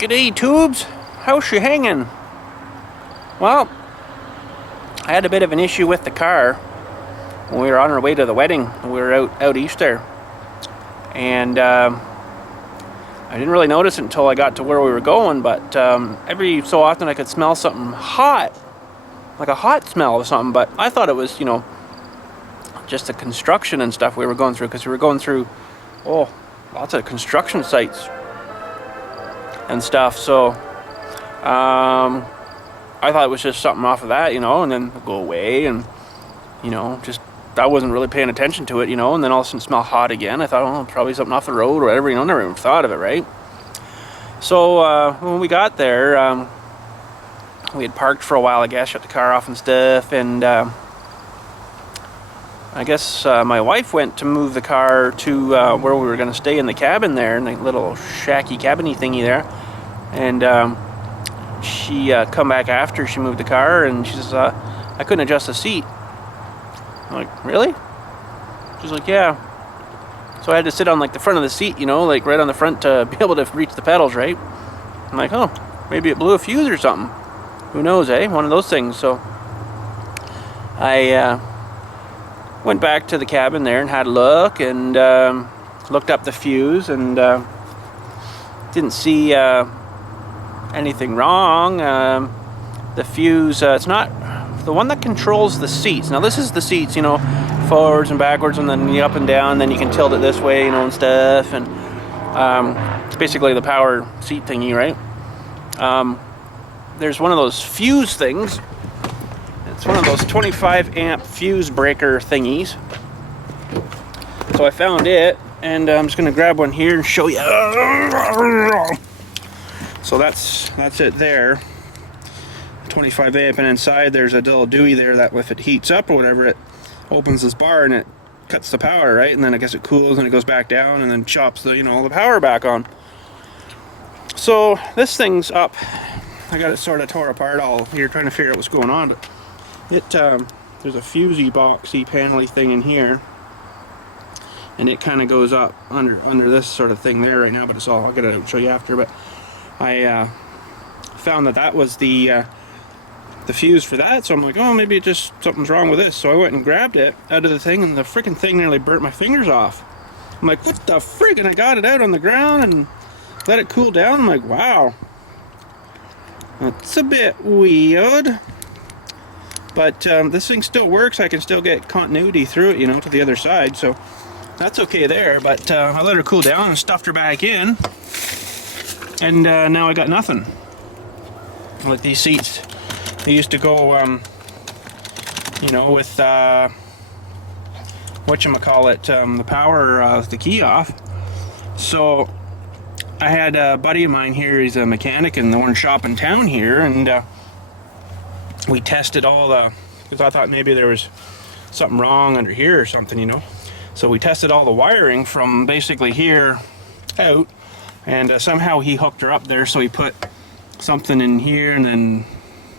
G'day, tubes. How's she hanging? Well, I had a bit of an issue with the car when we were on our way to the wedding. We were out east there, and I didn't really notice it until I got to where we were going, but every so often I could smell something hot, like a hot smell of something, but I thought it was, you know, just the construction and stuff we were going through, because we were going through, lots of construction sites and stuff, so I thought it was just something off of that, you know, and then go away, and, you know, just, I wasn't really paying attention to it, you know, and then all of a sudden smell hot again. I thought, oh, probably something off the road or whatever, you know, never even thought of it, right? So when we got there, we had parked for a while, I guess, shut the car off and stuff, and I guess my wife went to move the car to where we were going to stay in the cabin there, in the little shacky cabiny thingy there, and she come back after she moved the car, and she says, I couldn't adjust the seat. I'm like, really? She's like, yeah. So I had to sit on like the front of the seat, you know, like right on the front to be able to reach the pedals, right? I'm like, oh, maybe it blew a fuse or something. Who knows, eh? One of those things. So I went back to the cabin there and had a look, and looked up the fuse, and didn't see anything wrong. The fuse, it's not the one that controls the seats. Now this is the seats, you know, forwards and backwards, and then the up and down, then you can tilt it this way, you know, and stuff, and it's basically the power seat thingy, right? There's one of those fuse things. It's one of those 25 amp fuse breaker thingies. So I found it, and I'm just gonna grab one here and show you. So that's it there, 25 amp, and inside there's a little dewey there that if it heats up or whatever, it opens this bar and it cuts the power, right? And then I guess it cools and it goes back down and then chops the, you know, all the power back on. So this thing's up. I got it sort of tore apart all here trying to figure out what's going on, but it there's a fusey boxy panely thing in here, and it kind of goes up under this sort of thing there right now, but it's all, I'll get it out and show you after. But I found that was the fuse for that, so I'm like, oh, maybe it just something's wrong with this. So I went and grabbed it out of the thing, and the freaking thing nearly burnt my fingers off. I'm like, what the frig? And I got it out on the ground and let it cool down. I'm like, wow, that's a bit weird. But this thing still works. I can still get continuity through it, you know, to the other side, so that's okay there. But I let her cool down and stuffed her back in, and now I got nothing. Like these seats, they used to go, you know, with whatchamacallit, the power, the key off. So I had a buddy of mine here, he's a mechanic in the one shop in town here, and we tested all the, because I thought maybe there was something wrong under here or something, you know. So we tested all the wiring from basically here out, and somehow he hooked her up there, so he put something in here and then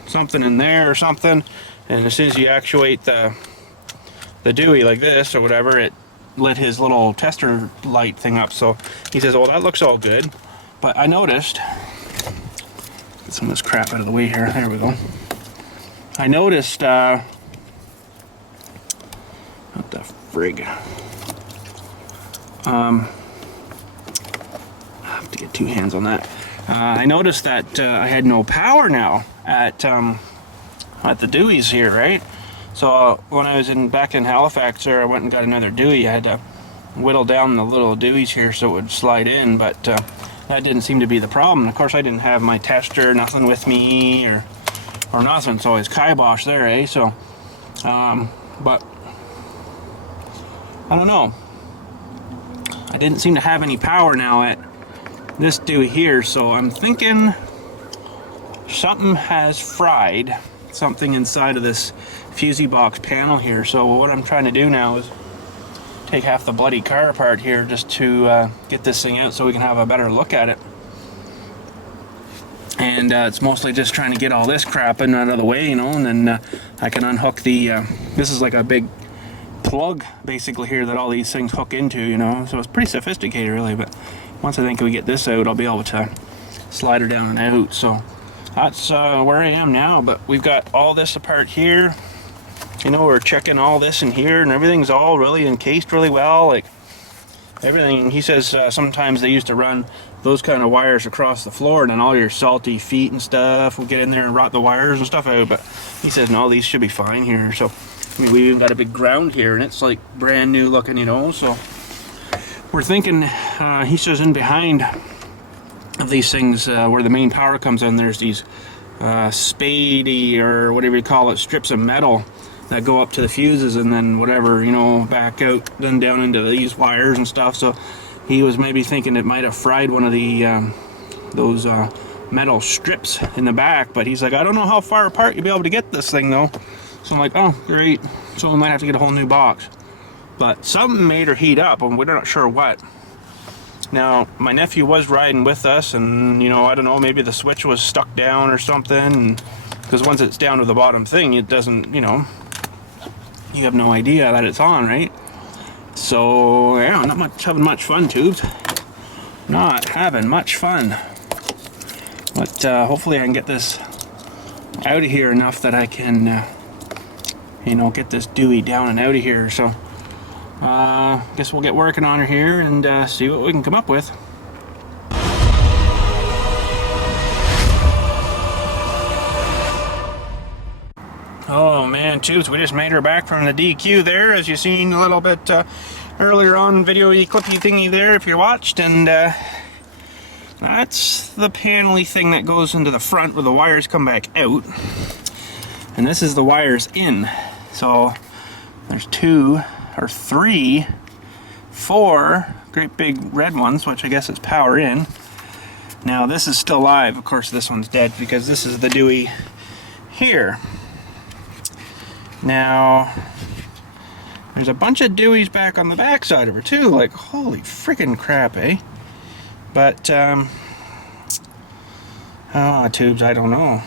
something in there or something, and as soon as you actuate the dewey like this or whatever, it lit his little tester light thing up. So he says, well, that looks all good, but I noticed, get some of this crap out of the way here, there we go. I noticed, what the frig, I have to get two hands on that. I noticed that I had no power now at the deweys here, right? So when I was back in Halifax there, I went and got another dewey. I had to whittle down the little deweys here so it would slide in, but that didn't seem to be the problem. Of course, I didn't have my tester, nothing with me, or nothing, so it's kibosh there, eh? So, but I don't know. I didn't seem to have any power now at this dewey here, so I'm thinking something has fried something inside of this fusey box panel here. So what I'm trying to do now is take half the bloody car apart here just to get this thing out so we can have a better look at it. And it's mostly just trying to get all this crap in out of the way, you know, and then I can unhook the this is like a big plug basically here that all these things hook into, you know, so it's pretty sophisticated really. But once I think we get this out, I'll be able to slide her down and out. So that's where I am now. But we've got all this apart here. You know, we're checking all this in here, and everything's all really encased really well. Like everything, he says sometimes they used to run those kind of wires across the floor, and then all your salty feet and stuff will get in there and rot the wires and stuff out. But he says no, these should be fine here. So I mean, we even got a big ground here, and it's like brand new looking, you know. So we're thinking, he says in behind of these things where the main power comes in, there's these spadey or whatever you call it, strips of metal that go up to the fuses, and then whatever, you know, back out then down into these wires and stuff. So he was maybe thinking it might have fried one of the those metal strips in the back, but he's like, I don't know how far apart you'll be able to get this thing though. So I'm like, oh great, so we might have to get a whole new box. But something made her heat up, and we're not sure what. Now my nephew was riding with us, and you know, I don't know, maybe the switch was stuck down or something, because once it's down to the bottom thing, it doesn't, you know, you have no idea that it's on, right? So yeah, not having much fun, tubes. Not having much fun. But hopefully I can get this out of here enough that I can, you know, get this Dewey down and out of here. So guess we'll get working on her here and see what we can come up with. Oh man, tubes, we just made her back from the DQ there, as you seen a little bit earlier on, video-y clippy thingy there if you watched, and that's the panel-y thing that goes into the front where the wires come back out, and this is the wires in. So there's 2 or 3, 4 great big red ones, which I guess is power in. Now this is still live. Of course this one's dead because this is the Dewey here. Now there's a bunch of Deweys back on the back side of her too, like holy freaking crap, eh? But tubes, I don't know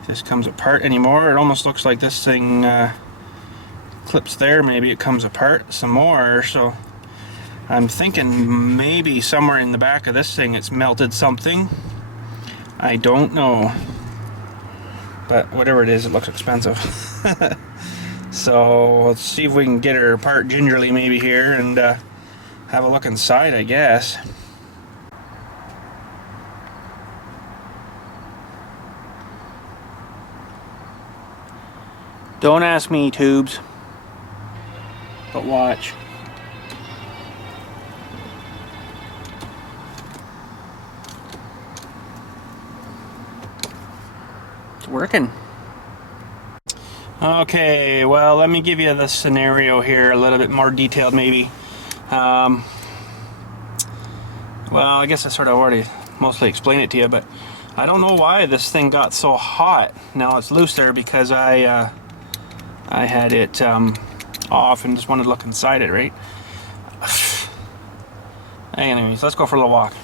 if this comes apart anymore. It almost looks like this thing clips there, maybe it comes apart some more. So I'm thinking maybe somewhere in the back of this thing it's melted something. I don't know, but whatever it is, it looks expensive. So let's see if we can get her apart gingerly maybe here and have a look inside, I guess. Don't ask me, tubes, but watch. It's working. Okay, well, let me give you the scenario here a little bit more detailed maybe. Well, I guess I sort of already mostly explained it to you, but I don't know why this thing got so hot. Now it's loose there because I had it off and just wanted to look inside it, right? Anyways, let's go for a little walk.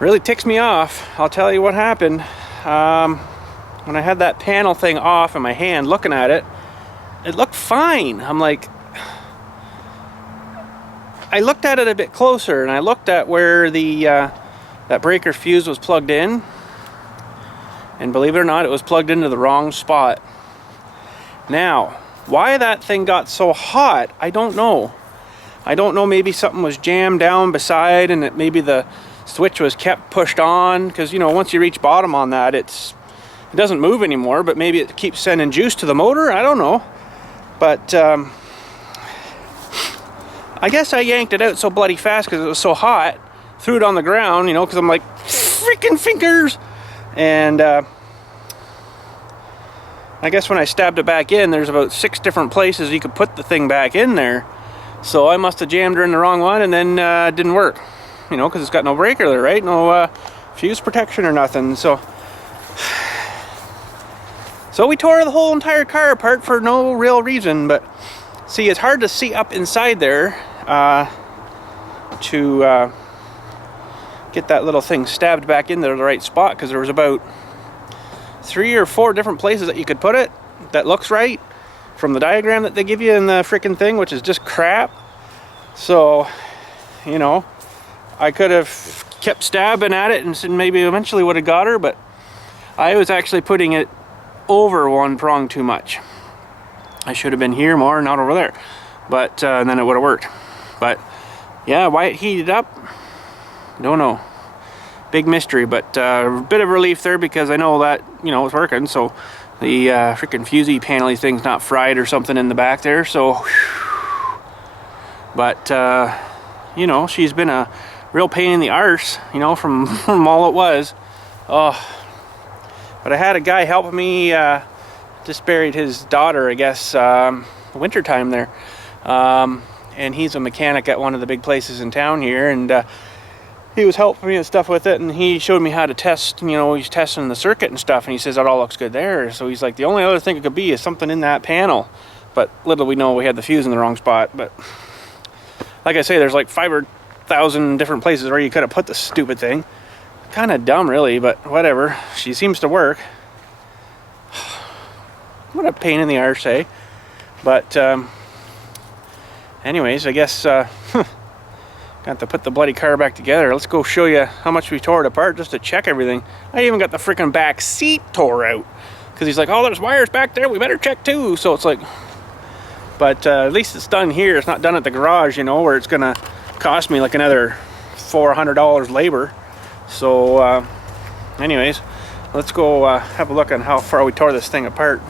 Really ticks me off. I'll tell you what happened. When I had that panel thing off in my hand looking at it, it looked fine. I'm like, I looked at it a bit closer and I looked at where the that breaker fuse was plugged in, and believe it or not, it was plugged into the wrong spot. Now, why that thing got so hot, I don't know. I don't know, maybe something was jammed down beside and maybe the switch was kept pushed on, because you know, once you reach bottom on that, it doesn't move anymore, but maybe it keeps sending juice to the motor. I don't know. But I guess I yanked it out so bloody fast because it was so hot. Threw it on the ground, you know, because I'm like, freaking fingers. And I guess when I stabbed it back in, there's about 6 different places you could put the thing back in there. So I must have jammed her in the wrong one, and then it didn't work. You know, because it's got no breaker there, right? No fuse protection or nothing. So we tore the whole entire car apart for no real reason. But see, it's hard to see up inside there to get that little thing stabbed back into the right spot, because there was about 3 or 4 different places that you could put it that looks right from the diagram that they give you in the freaking thing, which is just crap. So, you know, I could have kept stabbing at it and said maybe eventually would have got her, but I was actually putting it over one prong too much. I should have been here more, not over there, but then it would have worked. But yeah, why it heated up, don't know. Big mystery, but a bit of relief there because I know that, you know, it's working. So the freaking fusee panely thing's not fried or something in the back there. So, whew. But you know, she's been a real pain in the arse, you know, from all it was. Oh, but I had a guy helping me. Just buried his daughter, I guess, winter time there, and he's a mechanic at one of the big places in town here, and he was helping me and stuff with it, and he showed me how to test, you know, he's testing the circuit and stuff, and he says that all looks good there. So he's like, the only other thing it could be is something in that panel, but little we know we had the fuse in the wrong spot. But like I say, there's like 5,000 different places where you could have put the stupid thing. Kind of dumb really, but whatever, she seems to work. What a pain in the arse, eh? But anyways, I guess got to put the bloody car back together. Let's go show you how much we tore it apart just to check everything. I even got the freaking back seat tore out because he's like, oh, there's wires back there, we better check too. So it's like, but at least it's done here. It's not done at the garage, you know, where it's gonna cost me like another $400 labor. So anyways, let's go have a look on how far we tore this thing apart.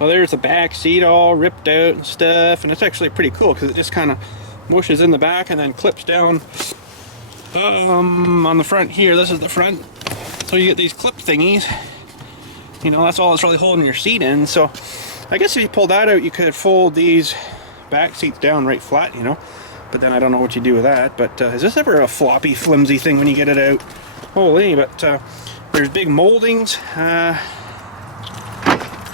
Well, there's the back seat all ripped out and stuff, and it's actually pretty cool because it just kind of mushes in the back and then clips down on the front here. This is the front, so you get these clip thingies, you know, that's all it's really holding your seat in. So I guess if you pull that out, you could fold these back seats down right flat, you know, but then I don't know what you do with that. But is this ever a floppy flimsy thing when you get it out? Holy. But there's big moldings,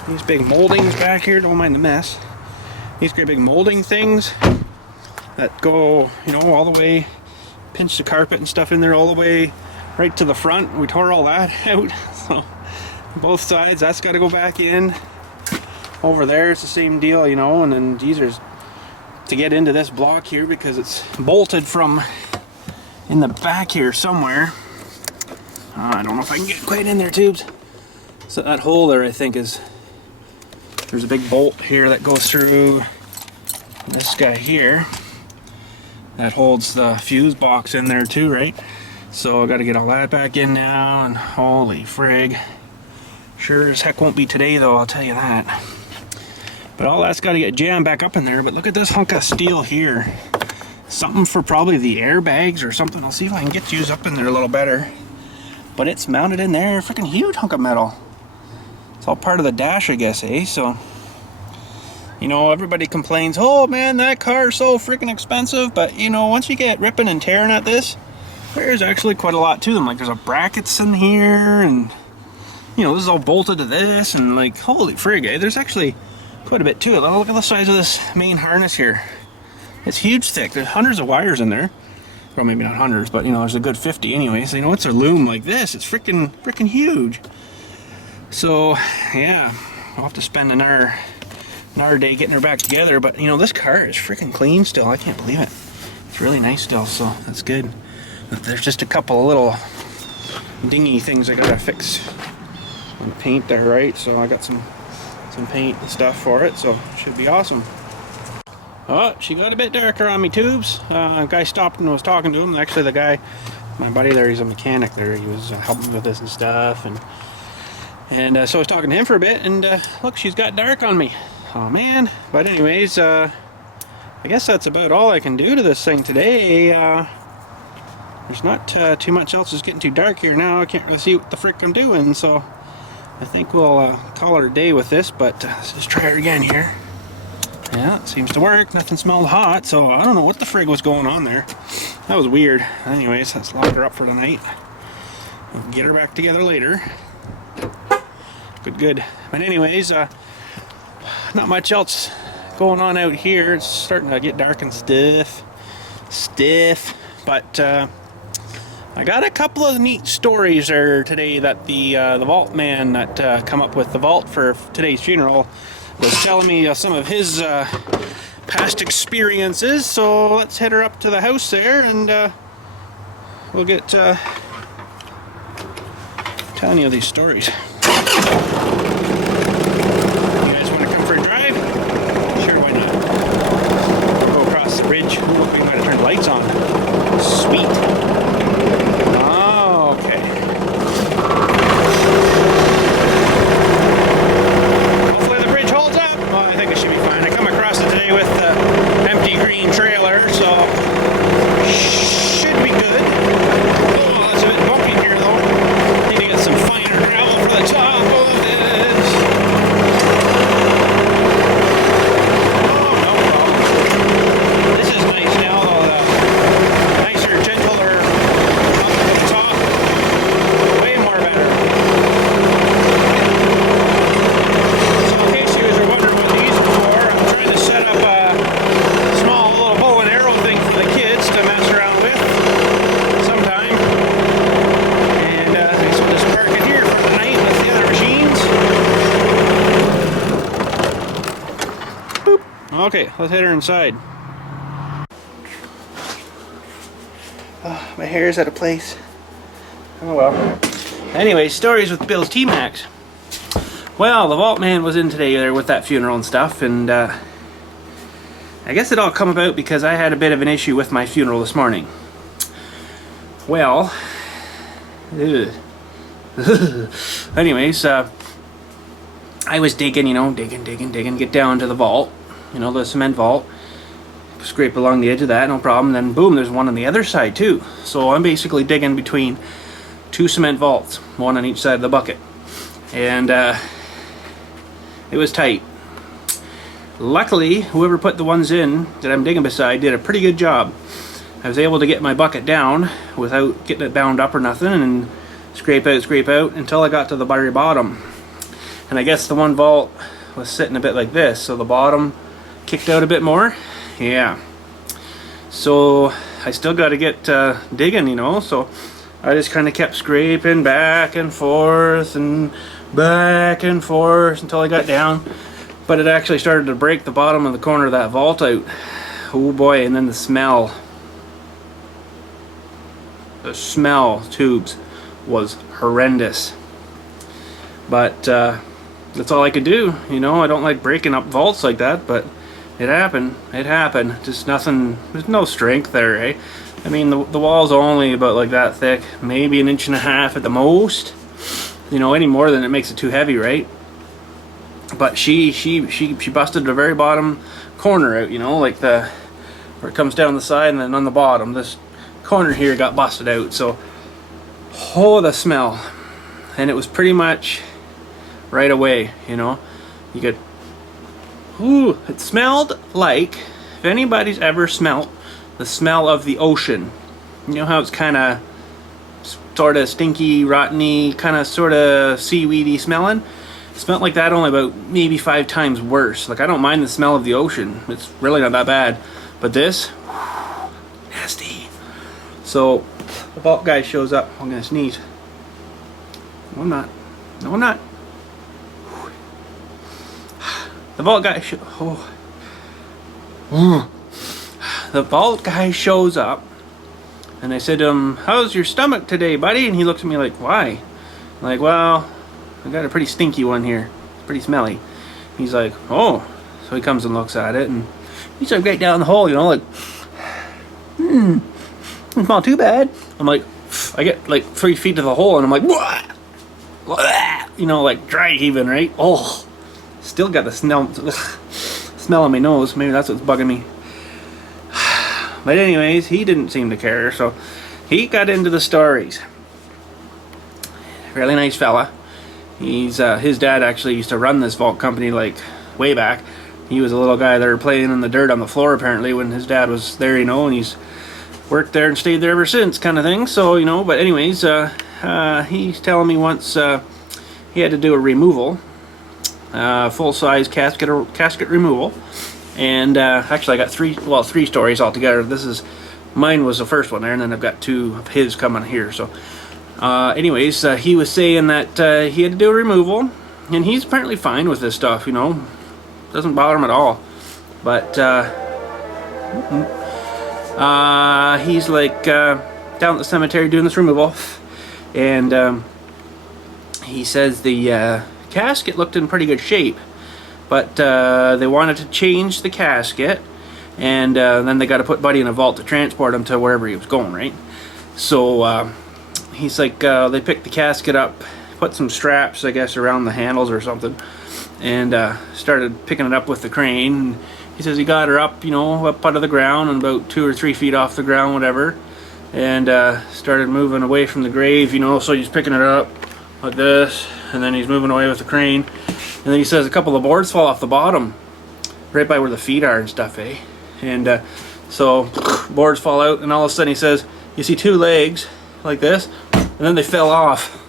these big moldings back here, don't mind the mess. These great big molding things that go, you know, all the way, pinch the carpet and stuff in there all the way right to the front. We tore all that out. So both sides, that's got to go back in. Over there it's the same deal, you know, and then these are to get into this block here because it's bolted from in the back here somewhere. I don't know if I can get quite in there, tubes. So that hole there, I think, is, there's a big bolt here that goes through this guy here that holds the fuse box in there too, right? So I got to get all that back in now, and holy frig, sure as heck won't be today though, I'll tell you that. But all that's got to get jammed back up in there. But look at this hunk of steel here, something for probably the airbags or something. I'll see if I can get used up in there a little better. But it's mounted in there, freaking huge hunk of metal. It's all part of the dash, I guess, eh? So, you know, everybody complains, oh man, that car's so freaking expensive. But, you know, once you get ripping and tearing at this, there's actually quite a lot to them. Like, there's a brackets in here, and, you know, this is all bolted to this, and like, holy frig, eh? There's actually quite a bit to it. Look at the size of this main harness here. It's huge thick. There's hundreds of wires in there. Well, maybe not hundreds, but, you know, there's a good 50 anyway. So, you know, it's a loom like this. It's freaking huge. So, yeah, I'll have to spend another day getting her back together. But, you know, this car is freaking clean still. I can't believe it. It's really nice still, so that's good. But there's just a couple of little dingy things I gotta fix and paint there, right? So I got some paint and stuff for it, so it should be awesome. Oh, she got a bit darker on me, tubes. A guy stopped and was talking to him. Actually, the guy, my buddy there, he's a mechanic there. He was helping with this and stuff, and so I was talking to him for a bit, and look, she's got dark on me. Oh man. But anyways, I guess that's about all I can do to this thing today. There's not too much else. It's getting too dark here now. I can't really see what the frick I'm doing, so I think we'll call it a day with this. But let's just try it again here. Yeah, it seems to work. Nothing smelled hot, so I don't know what the frig was going on there. That was weird. Anyways, let's lock her up for tonight. We'll get her back together later. Good. But anyways, not much else going on out here. It's starting to get dark and stiff. But I got a couple of neat stories there today that the vault man that come up with the vault for today's funeral was telling me some of his past experiences. So let's head her up to the house there and we'll get telling you these stories. You guys want to come for a drive? Sure, why not? Go across the bridge. Ooh, we might have turned lights on. Sweet. Oh, okay. Hopefully the bridge holds up. Well, I think it should be fine. I come across it today with the empty green trailer, so should be good. Oh, it's a bit bumpy here though. Need to get some finer gravel for the top of this. Oh, no problem. This is nice now though. The nicer, gentler up at the top. Way more better. So in case you guys are wondering what these are for, I'm trying to set up a small little bow and arrow thing for the kids to mess around with sometime. And I think we'll just park it here for the night with the other machines. Boop. Okay, let's head her inside. Oh, my hair's out of place. Oh well. Anyway, stories with BILLSTMAXX. Well, the vault man was in today there with that funeral and stuff, and I guess it all come about because I had a bit of an issue with my funeral this morning. Well, anyways, I was digging, you know, digging, get down to the vault, you know, the cement vault, scrape along the edge of that, no problem. Then boom, there's one on the other side too. So I'm basically digging between two cement vaults, one on each side of the bucket, and it was tight. Luckily, whoever put the ones in that I'm digging beside did a pretty good job. I was able to get my bucket down without getting it bound up or nothing, and scrape out until I got to the very bottom. And I guess the one vault was sitting a bit like this, so the bottom kicked out a bit more. Yeah. So I still got to get digging, you know, so I just kind of kept scraping back and forth until I got down. But it actually started to break the bottom of the corner of that vault out. Oh boy, and then the smell tubes was horrendous. But that's all I could do, you know. I don't like breaking up vaults like that, but it happened. Just nothing, there's no strength there, eh? I mean, the wall's only about like that thick, maybe 1.5 inches at the most. You know, any more than it makes it too heavy, right? But she busted the very bottom corner out, you know, like where it comes down the side, and then on the bottom, this corner here got busted out. So, oh, the smell. And it was pretty much right away, you know. You could, ooh, it smelled like, if anybody's ever smelt the smell of the ocean, you know how it's kind of sort of stinky, rotteny, kind of sort of seaweedy smelling? It smelled like that, only about maybe 5 times worse. Like, I don't mind the smell of the ocean, it's really not that bad, but this, nasty. So the vault guy shows up. I'm gonna sneeze. No, I'm not. No, I'm not. The vault guy the vault guy shows up, and I said to him, "How's your stomach today, buddy?" And he looked at me like, "Why?" I'm like, "Well, I got a pretty stinky one here. It's pretty smelly." He's like, "Oh." So he comes and looks at it, and he's like right down the hole, you know, like, it's not too bad. I'm like, I get like 3 feet to the hole, and I'm like, "What?" You know, like dry heaving, right? Oh, still got the smell on my nose. Maybe that's what's bugging me. But anyways, he didn't seem to care, so he got into the stories. Really nice fella. He's his dad actually used to run this vault company, like way back. He was a little guy there playing in the dirt on the floor apparently when his dad was there, you know, and he's worked there and stayed there ever since, kind of thing. So, you know, but anyways, he's telling me once he had to do a removal, full-size casket removal, and actually I got three stories altogether. Mine was the first one there, and then I've got 2 of his coming here. So anyways, he was saying that he had to do a removal, and he's apparently fine with this stuff, you know, doesn't bother him at all. But he's like, down at the cemetery doing this removal, and he says the casket looked in pretty good shape, but they wanted to change the casket, and then they got to put Buddy in a vault to transport him to wherever he was going, right? So he's like, they picked the casket up, put some straps, I guess, around the handles or something, and started picking it up with the crane. He says he got her up, you know, up out of the ground and about 2 or 3 feet off the ground, whatever, and started moving away from the grave, you know, so he's picking it up like this, and then he's moving away with the crane, and then he says a couple of boards fall off the bottom, right by where the feet are and stuff, eh? And so boards fall out, and all of a sudden he says, you see 2 legs like this, and then they fell off.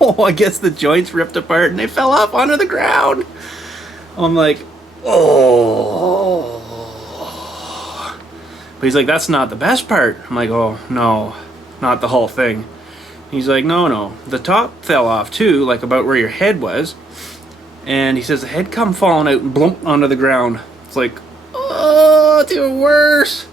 Oh, I guess the joints ripped apart and they fell off onto the ground. I'm like, oh. But he's like, that's not the best part. I'm like, oh, no, not the whole thing. He's like, no, the top fell off too, like about where your head was. And he says the head come falling out and blump onto the ground. It's like, oh, it's even worse.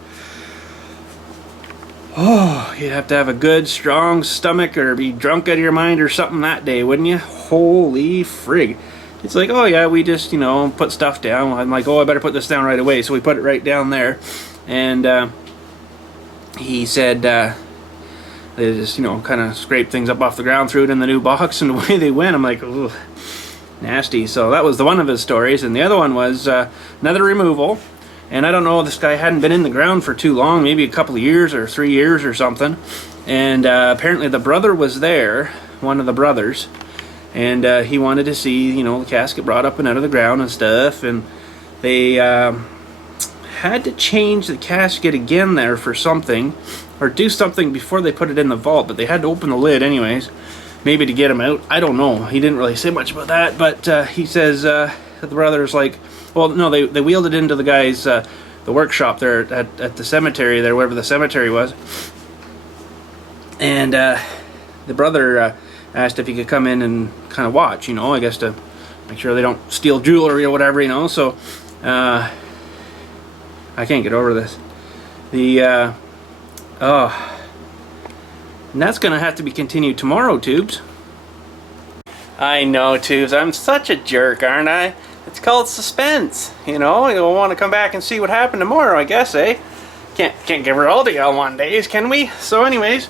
Oh, you'd have to have a good, strong stomach or be drunk out of your mind or something that day, wouldn't you? Holy frig. It's like, oh yeah, we just, you know, put stuff down. I'm like, oh, I better put this down right away. So we put it right down there. And he said they just, you know, kind of scraped things up off the ground, threw it in the new box, and away they went. I'm like, ugh, nasty. So that was the one of his stories. And the other one was another removal. And I don't know, this guy hadn't been in the ground for too long, maybe a couple of years or 3 years or something. And apparently the brother was there, one of the brothers, and he wanted to see, you know, the casket brought up and out of the ground and stuff. And they had to change the casket again there for something, or do something before they put it in the vault, but they had to open the lid anyways, maybe to get him out. I don't know. He didn't really say much about that, but he says the brother's like, well, no, they wheeled it into the guy's, the workshop there at the cemetery there, wherever the cemetery was. And the brother asked if he could come in and kind of watch, you know, I guess to make sure they don't steal jewelry or whatever, you know. So I can't get over this. And that's going to have to be continued tomorrow, Tubes. I know, Tubes, I'm such a jerk, aren't I? It's called suspense, you know. You'll want to come back and see what happened tomorrow, I guess, eh? Can't give her all to y'all one days, can we? So anyways,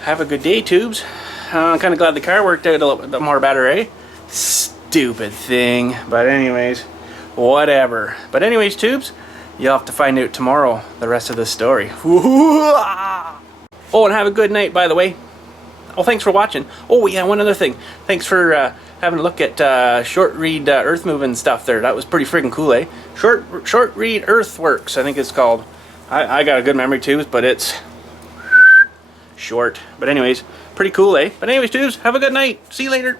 have a good day, Tubes. I'm kind of glad the car worked out a little bit more better, eh? Stupid thing. But anyways, whatever. But anyways, Tubes, you'll have to find out tomorrow the rest of the story. Oh, and have a good night, by the way. Oh, thanks for watching. Oh, yeah, one other thing. Thanks for having a look at short read earth moving stuff there. That was pretty friggin' cool, eh? Short read earthworks, I think it's called. I got a good memory, Tubes, but it's short. But anyways, pretty cool, eh? But anyways, Tubes, have a good night. See you later.